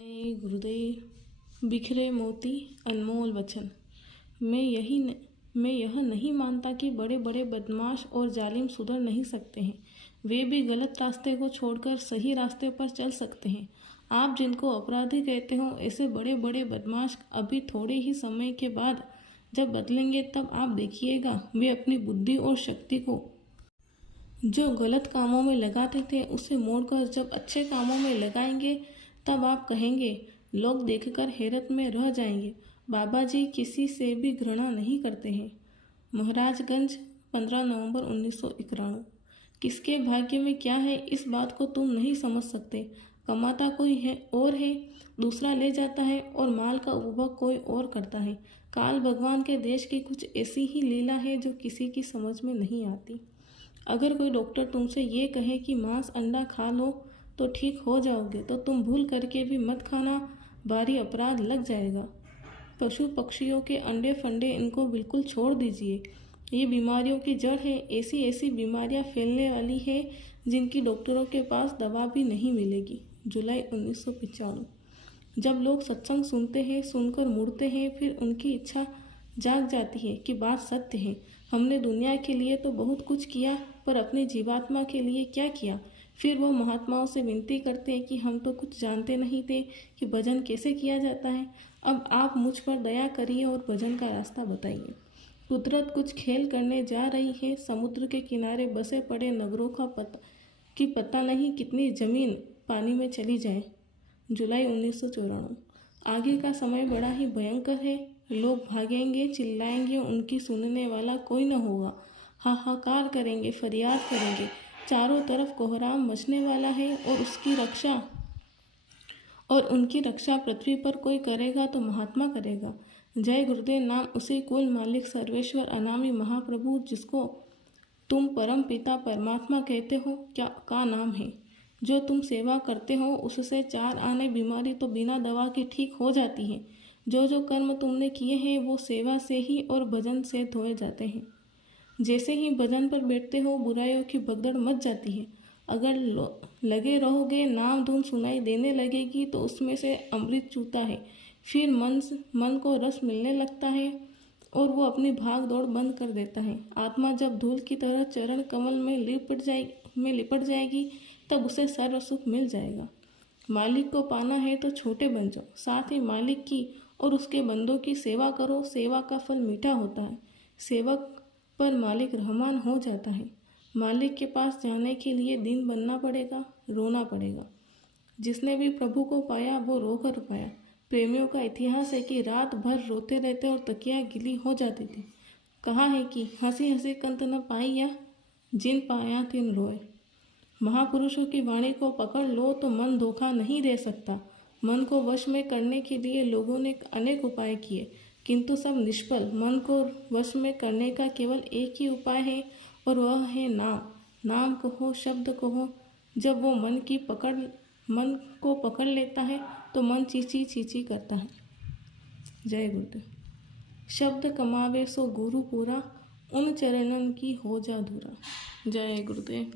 जय गुरुदेव। बिखरे मोती अनमोल वचन। मैं यह नहीं मानता कि बड़े बड़े बदमाश और जालिम सुधर नहीं सकते हैं। वे भी गलत रास्ते को छोड़कर सही रास्ते पर चल सकते हैं। आप जिनको अपराधी कहते हो, ऐसे बड़े बड़े बदमाश अभी थोड़े ही समय के बाद जब बदलेंगे, तब आप देखिएगा वे अपनी बुद्धि और शक्ति को जो गलत कामों में लगाते थे उसे मोड़कर जब अच्छे कामों में लगाएंगे, तब आप कहेंगे, लोग देखकर हैरत में रह जाएंगे, बाबा जी किसी से भी घृणा नहीं करते हैं। महाराजगंज 15 नवंबर 1991। किसके भाग्य में क्या है, इस बात को तुम नहीं समझ सकते। कमाता कोई है और है, दूसरा ले जाता है, और माल का उपभोग कोई और करता है। काल भगवान के देश की कुछ ऐसी ही लीला है जो किसी की समझ में नहीं आती। अगर कोई डॉक्टर तुमसे ये कहे कि मांस अंडा खा लो तो ठीक हो जाओगे, तो तुम भूल करके भी मत खाना, भारी अपराध लग जाएगा। पशु पक्षियों के अंडे फंडे इनको बिल्कुल छोड़ दीजिए। ये बीमारियों की जड़ है। ऐसी ऐसी बीमारियां फैलने वाली है जिनकी डॉक्टरों के पास दवा भी नहीं मिलेगी। जुलाई 1995। जब लोग सत्संग सुनते हैं, सुनकर मुड़ते हैं, फिर उनकी इच्छा जाग जाती है कि बात सत्य है। हमने दुनिया के लिए तो बहुत कुछ किया, पर अपनी जीवात्मा के लिए क्या किया। फिर वो महात्माओं से विनती करते हैं कि हम तो कुछ जानते नहीं थे कि भजन कैसे किया जाता है। अब आप मुझ पर दया करिए और भजन का रास्ता बताइए। कुदरत कुछ खेल करने जा रही है। समुद्र के किनारे बसे पड़े नगरों का पता नहीं कितनी जमीन पानी में चली जाए। जुलाई 1994। आगे का समय बड़ा ही भयंकर है। लोग भागेंगे, चिल्लाएंगे, उनकी सुनने वाला कोई न होगा। हाहाकार करेंगे, फरियाद करेंगे। चारों तरफ कोहराम मचने वाला है, और उनकी रक्षा पृथ्वी पर कोई करेगा तो महात्मा करेगा। जय गुरुदेव नाम उसी कुल मालिक सर्वेश्वर अनामी महाप्रभु जिसको तुम परम पिता परमात्मा कहते हो का नाम है। जो तुम सेवा करते हो उससे 4 आने बीमारी तो बिना दवा के ठीक हो जाती है। जो जो कर्म तुमने किए हैं वो सेवा से ही और भजन से धोए जाते हैं। जैसे ही भजन पर बैठते हो बुराइयों की भगदड़ मच जाती है। अगर लगे रहोगे, नाम धुन सुनाई देने लगेगी तो उसमें से अमृत चूता है। फिर मन को रस मिलने लगता है और वो अपनी भाग दौड़ बंद कर देता है। आत्मा जब धूल की तरह चरण कमल में लिपट जाएगी, तब उसे सर्व सुख मिल जाएगा। मालिक को पाना है तो छोटे बन जाओ, साथ ही मालिक की और उसके बंदों की सेवा करो। सेवा का फल मीठा होता है। सेवक पर मालिक रहमान हो जाता है। मालिक के पास जाने के लिए दिन बनना पड़ेगा, रोना पड़ेगा। जिसने भी प्रभु को पाया वो रोकर पाया। प्रेमियों का इतिहास है कि रात भर रोते रहते और तकिया गिली हो जाती थी। कहा है कि हंसी हंसी कंत न पाई, या जिन पाया तिन रोए। महापुरुषों की वाणी को पकड़ लो तो मन धोखा नहीं दे सकता। मन को वश में करने के लिए लोगों ने अनेक उपाय किए, किंतु सब निष्फल। मन को वश में करने का केवल एक ही उपाय है, और वह है नाम। नाम कहो, शब्द कहो। जब वो मन को पकड़ लेता है तो मन चींची चींची करता है। जय गुरुदेव। शब्द कमावे सो गुरु पूरा, उन चरणन की हो जा धुरा। जय गुरुदेव।